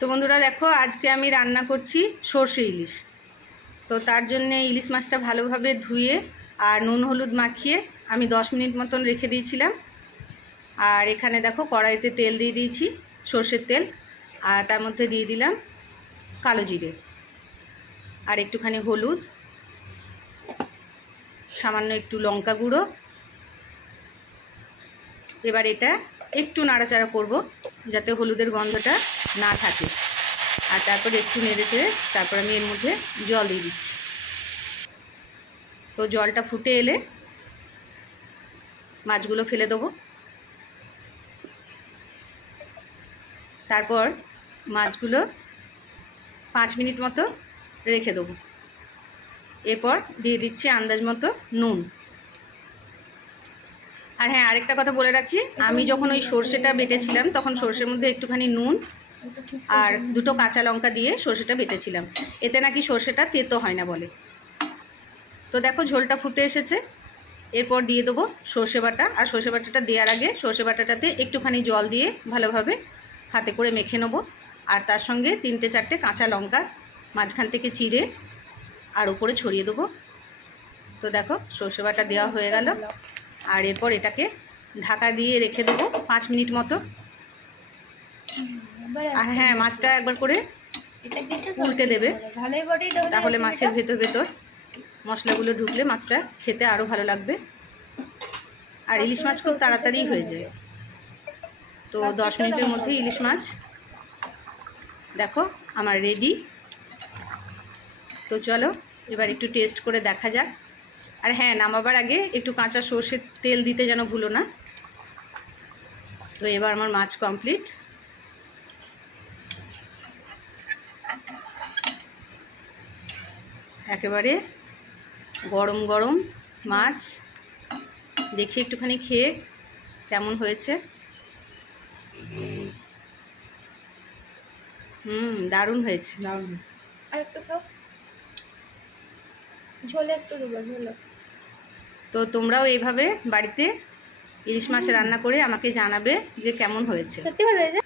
তো বন্ধুরা দেখো, আজকে আমি রান্না করছি সর্ষে ইলিশ। তো তার জন্য ইলিশ মাছটা ভালোভাবে ধুয়ে আর নুন হলুদ মাখিয়ে আমি 10 মিনিট মতন রেখে দিয়েছিলাম। আর এখানে দেখো কড়াইতে তেল দিয়ে দিয়েছি, সর্ষের তেল, আর তার মধ্যে দিয়ে দিলাম কালো জিরে আর একটুখানি হলুদ, সামান্য একটু লঙ্কা গুঁড়ো। এবার এটা একটু নাড়াচাড়া করব যাতে হলুদের গন্ধটা না থাকে। আর তারপর একটু নেড়ে চেড়ে তারপর আমি এর মধ্যে জল দিয়ে দিচ্ছি। তো জলটা ফুটে এলে মাছগুলো ফেলে দেবো। তারপর মাছগুলো 5 মিনিট মতো রেখে দেবো। এরপর দিয়ে দিচ্ছি আন্দাজ মতো নুন। আর হ্যাঁ, আরেকটা কথা বলে রাখি, আমি যখন ওই সর্ষেটা বেটেছিলাম তখন সর্ষের মধ্যে একটুখানি নুন আর 2টো কাঁচা লঙ্কা দিয়ে সর্ষেটা বেটেছিলাম, এতে নাকি সর্ষেটা তেতো হয় না বলে। তো দেখো ঝোলটা ফুটে এসেছে। এরপর দিয়ে দেবো সর্ষে বাটা। আর সর্ষে বাটাটা দেওয়ার আগে সর্ষে বাটাটাতে একটুখানি জল দিয়ে ভালোভাবে হাতে করে মেখে নেবো। আর তার সঙ্গে 3-4টে কাঁচা লঙ্কা মাঝখান থেকে চিড়ে আর উপরে ছড়িয়ে দেবো। তো দেখো সর্ষে বাটা দেওয়া হয়ে গেল। আর এরপর এটাকে ঢাকা দিয়ে রেখে দেবো 5 মিনিট মতো। আর হ্যাঁ, মাছটা একবার করে উল্টে দেবে, তাহলে মাছের ভেতর মশলাগুলো ঢুকলে মাছটা খেতে আরও ভালো লাগবে। আর ইলিশ মাছ খুব তাড়াতাড়ি হয়ে যায়। তো 10 মিনিটের মধ্যে ইলিশ মাছ দেখো আমার রেডি। তো চলো এবার একটু টেস্ট করে দেখা যাক। আর হ্যাঁ, নামাবার আগে একটু কাঁচা সর্ষের তেল দিতে যেন ভুলো না। তো এবার আমার মাছ কমপ্লিট। একেবারে গরম গরম মাছ, দেখি একটুখানি খেয়ে কেমন হয়েছে। দারুণ হয়েছে, দারুণ। আর একটু খাও, ঝোলে একটু দেবো, ঝোলে। তো তোমরাও এইভাবে বাড়িতে ইলিশ মাছ রান্না করে আমাকে জানাবে যে কেমন হয়েছে। সত্যি ভালো হয়েছে।